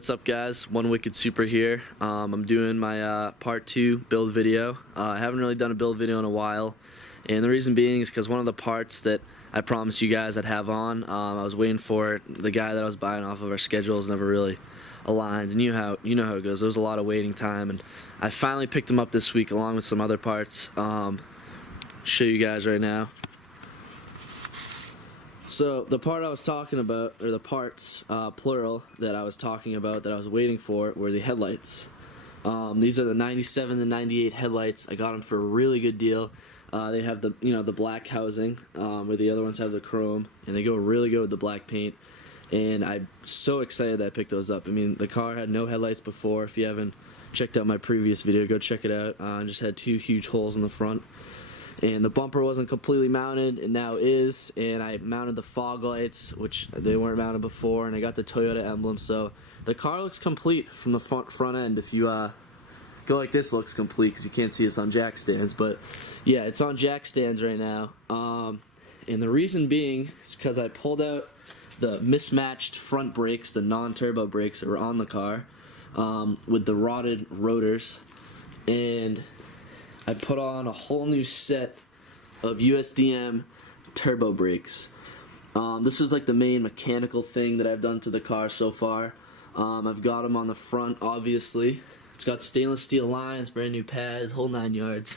what's up guys? Mk4 Supra here. I'm doing my part 2 build video. I haven't really done a build video in a while, and the reason being is because one of the parts that I promised you guys I'd have on, I was waiting for it. The guy that I was buying off of our schedules never really aligned, and you know how it goes. There was a lot of waiting time, and I finally picked him up this week along with some other parts. Show you guys right now. So the part I was talking about, or the parts, plural, that I was talking about that I was waiting for were the headlights. These are the 97 and 98 headlights. I got them for a really good deal. They have the the black housing, where the other ones have the chrome, and they go really good with the black paint. And I'm so excited that I picked those up. I mean, the car had no headlights before. If you haven't checked out my previous video, go check it out. Just had 2 huge holes in the front. And the bumper wasn't completely mounted, and now is. And I mounted the fog lights, which they weren't mounted before, and I got the Toyota emblem. So the car looks complete from the front end. If you go like this, it looks complete because you can't see us on jack stands. But yeah, it's on jack stands right now. And the reason being is because I pulled out the mismatched front brakes, the non-turbo brakes that were on the car, with the rotted rotors, and I put on a whole new set of USDM turbo brakes. This is like the main mechanical thing that I've done to the car so far. I've got them on the front, obviously. It's got stainless steel lines, brand new pads, whole 9 yards.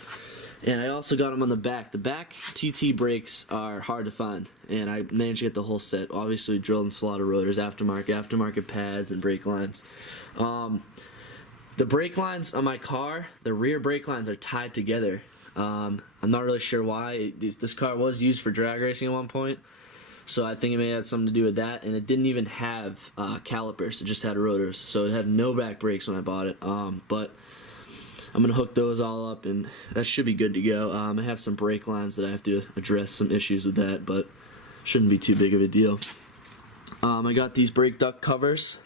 And I also got them on the back. The back TT brakes are hard to find, and I managed to get the whole set. Obviously drilled and slotted rotors, aftermarket pads, and brake lines. The brake lines on my car, the rear brake lines are tied together. I'm not really sure why. This car was used for drag racing at one point, so I think it may have something to do with that. And it didn't even have calipers, it just had rotors, so it had no back brakes when I bought it. But I'm going to hook those all up, and that should be good to go. I have some brake lines that I have to address some issues with that, but shouldn't be too big of a deal. I got these brake duct covers.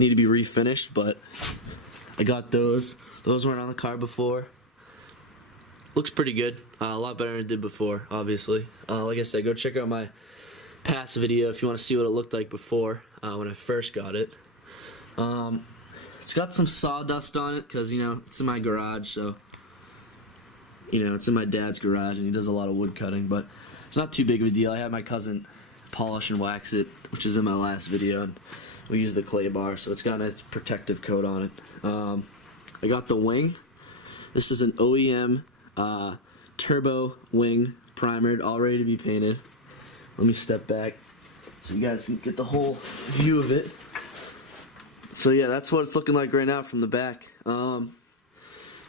Need to be refinished, but I got those. Those weren't on the car before. Looks pretty good. A lot better than it did before, obviously. Like I said, go check out my past video if you want to see what it looked like before, when I first got it. It's got some sawdust on it because, it's in my garage, so, it's in my dad's garage, and he does a lot of wood cutting, but it's not too big of a deal. I had my cousin polish and wax it, which is in my last video, and we use the clay bar, so it's got a nice protective coat on it. I got the wing. This is an OEM turbo wing, primered, all ready to be painted. Let me step back so you guys can get the whole view of it. So yeah, that's what it's looking like right now from the back.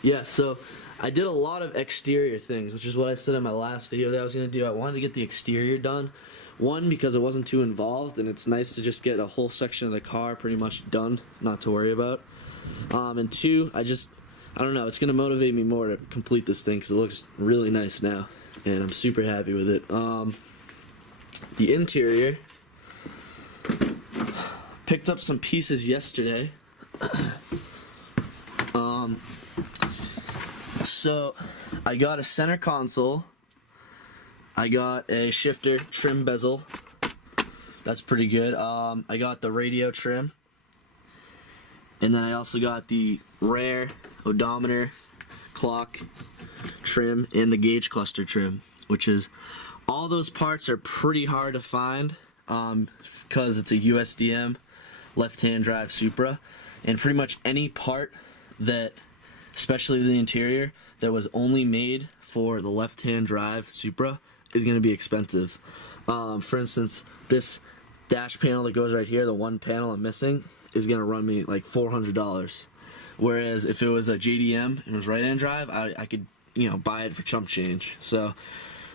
Yeah, so I did a lot of exterior things, which is what I said in my last video that I was going to do. I wanted to get the exterior done. One, because it wasn't too involved, and it's nice to just get a whole section of the car pretty much done, not to worry about. And 2, I don't know, it's going to motivate me more to complete this thing because it looks really nice now, and I'm super happy with it. The interior, picked up some pieces yesterday. So I got a center console. I got a shifter trim bezel. That's pretty good. I got the radio trim. And then I also got the rear odometer clock trim and the gauge cluster trim, which is, all those parts are pretty hard to find because it's a USDM left-hand drive Supra, and pretty much any part that, especially the interior, that was only made for the left-hand drive Supra is going to be expensive. For instance, this dash panel that goes right here, the one panel I'm missing, is going to run me like $400. Whereas if it was a JDM and it was right-hand drive, I could, buy it for chump change. So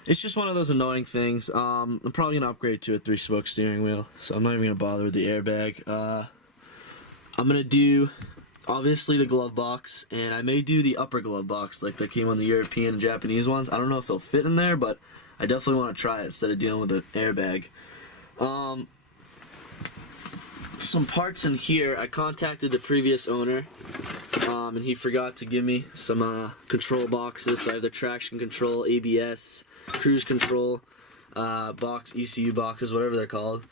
it's just one of those annoying things. I'm probably going to upgrade to a 3-spoke steering wheel, so I'm not even going to bother with the airbag. I'm going to do, obviously, the glove box, and I may do the upper glove box like that came on the European and Japanese ones. I don't know if they'll fit in there, but I definitely want to try it instead of dealing with the airbag. Some parts in here, I contacted the previous owner, and he forgot to give me some control boxes. So I have the traction control, ABS, cruise control, box, ECU boxes, whatever they're called.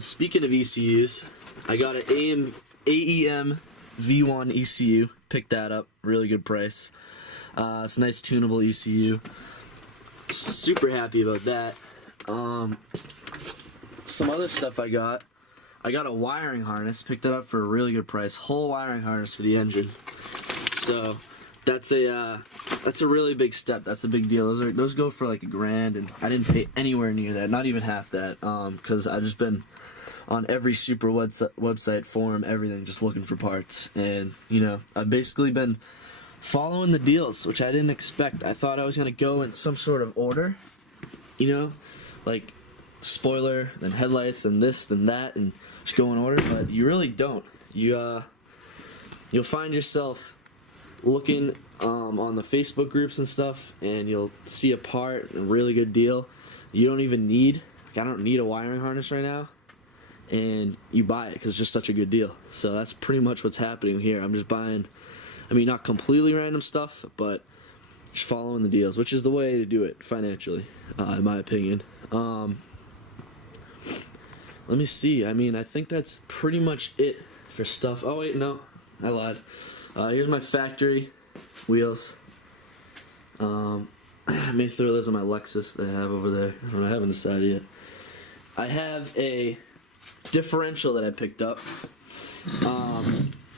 Speaking of ECUs, I got an AEM V1 ECU. Picked that up. Really good price. It's a nice tunable ECU. Super happy about that. Some other stuff I got a wiring harness. Picked that up for a really good price. Whole wiring harness for the engine. So that's a really big step. That's a big deal. Those go for like $1,000, and I didn't pay anywhere near that. Not even half that. Because I've just been on every Supra website, forum, everything, just looking for parts. And you know, I've basically been following the deals, which I didn't expect. I thought I was gonna go in some sort of order, you know, like spoiler, then headlights, then this, then that, and just go in order. But you really don't. You'll find yourself looking on the Facebook groups and stuff, and you'll see a part, a really good deal. You don't even need, like, I don't need a wiring harness right now, and you buy it because it's just such a good deal. So that's pretty much what's happening here. I'm just buying, I mean, not completely random stuff, but just following the deals, which is the way to do it financially, in my opinion. Let me see. I mean, I think that's pretty much it for stuff. Oh wait, no, I lied. Here's my factory wheels. I may throw those on my Lexus that I have over there. I haven't decided yet. I have a differential that I picked up.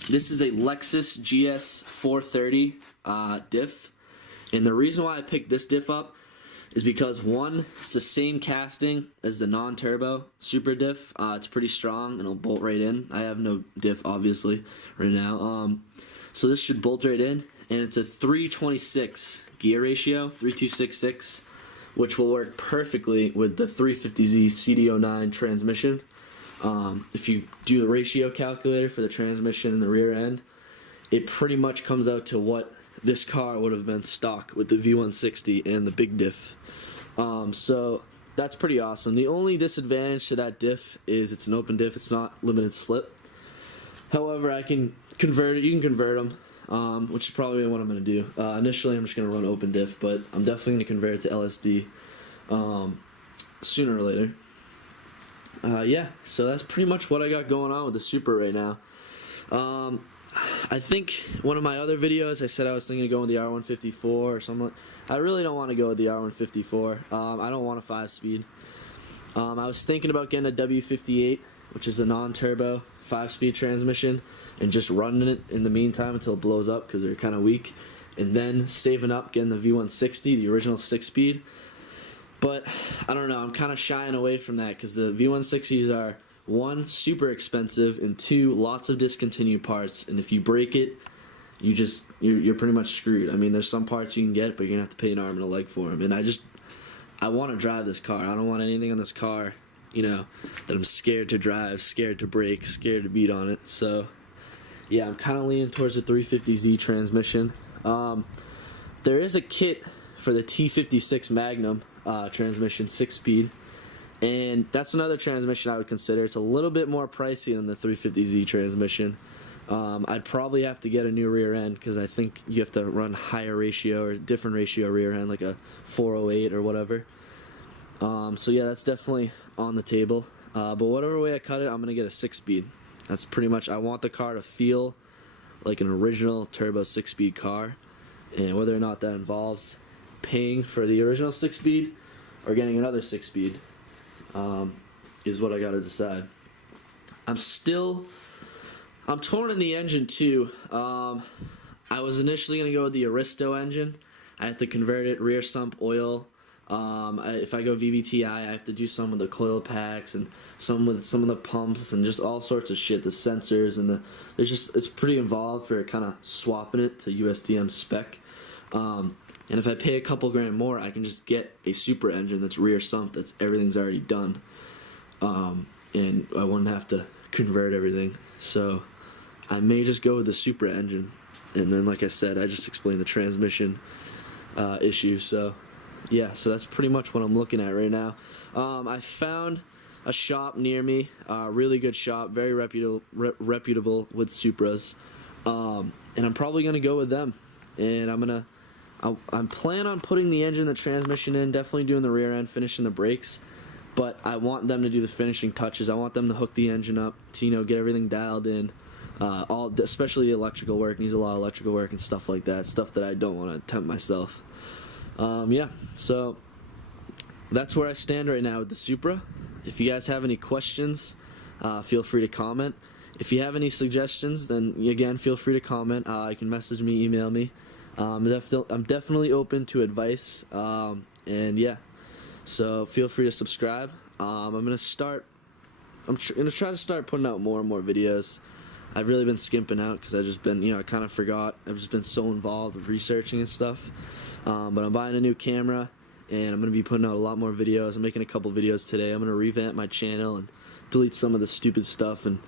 This is a Lexus Gs 430 diff, and the reason why I picked this diff up is because, one, it's the same casting as the non-turbo Supra diff. It's pretty strong and it'll bolt right in. I have no diff obviously right now, so this should bolt right in, and it's a 326 gear ratio, 3266, which will work perfectly with the 350Z CD09 transmission. If you do the ratio calculator for the transmission and the rear end, it pretty much comes out to what this car would have been stock with the V160 and the big diff. So that's pretty awesome. The only disadvantage to that diff is it's an open diff. It's not limited slip. However, I can convert it. You can convert them, which is probably what I'm going to do. Initially, I'm just going to run open diff, but I'm definitely going to convert it to LSD sooner or later. Yeah, so that's pretty much what I got going on with the Supra right now. I think one of my other videos, I said I was thinking of going with the R154 or something. I really don't want to go with the R154. I don't want a 5-speed. I was thinking about getting a W58, which is a non-turbo 5-speed transmission, and just running it in the meantime until it blows up because they're kind of weak, and then saving up getting the V160, the original 6-speed. But I don't know, I'm kind of shying away from that because the V160s are, one, super expensive, and two, lots of discontinued parts, and if you break it, you're pretty much screwed. I mean, there's some parts you can get, but you're gonna have to pay an arm and a leg for them. And I want to drive this car. I don't want anything on this car, you know, that I'm scared to drive, scared to brake, scared to beat on it. So yeah, I'm kind of leaning towards the 350Z transmission. There is a kit for the T56 Magnum transmission, 6-speed. And that's another transmission I would consider. It's a little bit more pricey than the 350Z transmission. I'd probably have to get a new rear end because I think you have to run higher ratio or different ratio rear end, like a 408 or whatever. So yeah, that's definitely on the table. But whatever way I cut it, I'm going to get a 6-speed. That's pretty much, I want the car to feel like an original turbo 6-speed car. And whether or not that involves paying for the original 6-speed or getting another 6-speed is what I got to decide. I'm torn in the engine too. I was initially going to go with the Aristo engine. I have to convert it, rear sump oil. If I go VVTi, I have to do some with the coil packs and some with some of the pumps and just all sorts of shit, the sensors and it's pretty involved for kind of swapping it to USDM spec. And if I pay a couple grand more, I can just get a Supra engine that's rear sump, everything's already done. And I wouldn't have to convert everything. So I may just go with the Supra engine. And then, like I said, I just explained the transmission issue. So yeah, so that's pretty much what I'm looking at right now. I found a shop near me, really good shop, very reputable with Supras. And I'm probably going to go with them. And I'm planning on putting the engine, the transmission in, definitely doing the rear end, finishing the brakes. but I want them to do the finishing touches. I want them to hook the engine up to, you know, get everything dialed in. Especially the electrical work, needs a lot of electrical work and stuff like that, stuff that I don't want to attempt myself. Yeah, so that's where I stand right now with the Supra. If you guys have any questions, feel free to comment. If you have any suggestions, then again, feel free to comment. You can message me, email me. I'm definitely open to advice, and yeah, so feel free to subscribe. I'm gonna try to start putting out more and more videos. I've really been skimping out because I've just been, you know, I kind of forgot. I've just been so involved with researching and stuff. But I'm buying a new camera, and I'm going to be putting out a lot more videos. I'm making a couple videos today. I'm going to revamp my channel and delete some of the stupid stuff, and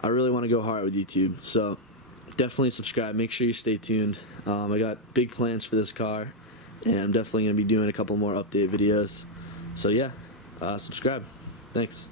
I really want to go hard with YouTube. So definitely subscribe. Make sure you stay tuned. I got big plans for this car, and I'm definitely going to be doing a couple more update videos. So yeah, subscribe. Thanks.